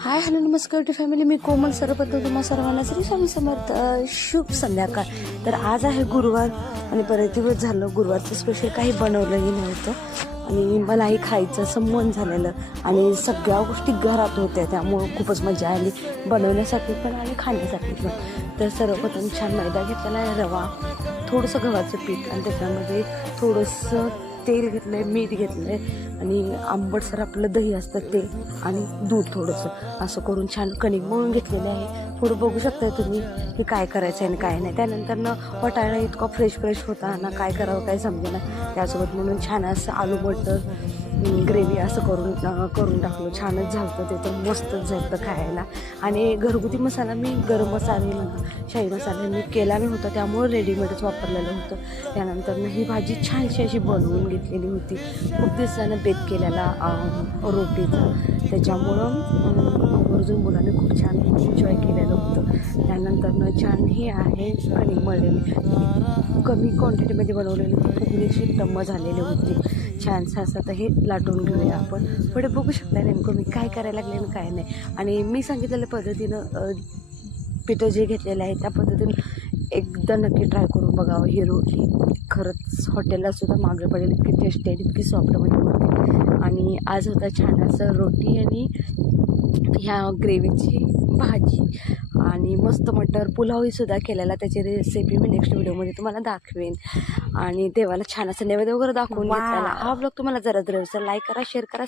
Hi hello नमस्कार T family, मी कोमल. सर्वप्रथम तुम्हा सर्वांना श्री स्वामी समर्थ. शुभ संध्याकाळ. तर आज आहे गुरुवार आणि बरेच दिवस झालं गुरुवारचं स्पेशल काही बनवलंही नव्हतं आणि मलाही खायचं असं मन झालेलं आणि सगळ्या गोष्टी घरात होत्या, त्यामुळं खूपच मजा आली बनवण्यासाठी पण आणि खाण्यासाठी पण. तर सर्वप्रथम छान मैदा घेतलेला आहे, रवा, थोडंसं गव्हाचं पीठ आणि त्याच्यामध्ये थोडंसं तेल घेतलं आहे, मीठ घेतलं आहे आणि आंबटसर आपलं दही असतं ते आणि दूध थोडंसं असं करून छान कणिक मळून घेतलेले आहे. थोडं बघू शकता तुम्ही की काय करायचं आहे आणि काय नाही. त्यानंतर न वाटाणा इतका फ्रेश होता ना, काय करावं काय समजेना. त्यासोबत म्हणून छान असं आलू मटर ग्रेव्ही असं करून टाकलं. छानच झालं ते, तर मस्तच झालं खायला. आणि घरगुती मसाला मी गरम मसाले शाही मसाला मी केला नव्हता, त्यामुळं रेडीमेडच वापरलेलं होतं. त्यानंतर ही भाजी छानशी अशी बनवून घेतलेली होती. खूप दिवसानं बेत केलेला रोटीचा, त्याच्यामुळं आवर्जून मुलांनी खूप छान एन्जॉय केलेलं होतं. त्यानंतर छान ही आहे कणिक मळलेली, कमी क्वांटिटीमध्ये बनवलेली होती, फुगणीशी टम्म झालेली होती. छानसं असं तर हे लाटून घेऊया आपण. पुढे बघू शकता नेमकं मी काय करायला लागले आणि काय नाही. आणि मी सांगितलेल्या पद्धतीनं पिठं जे घेतलेलं आहे त्या पद्धतीनं एकदा नक्की ट्राय करून बघावं. ही रोटी खरंच हॉटेलला सुद्धा मागे पडेल, इतकी टेस्टी आहे, इतकी सॉफ्टमध्ये होती. आणि आज होता छान असं रोटी आणि ह्या ग्रेव्हीची भाजी आणि मस्त मटर पुलावही सुद्धा केलेला. त्याची रेसिपी मी नेक्स्ट व्हिडिओमध्ये तुम्हाला दाखवेन. आणि देवाला छान असं नैवेद्य वगैरे दाखवून घेतलेला. हा ब्लॉग तुम्हाला जरा लाईक करा, शेअर करा.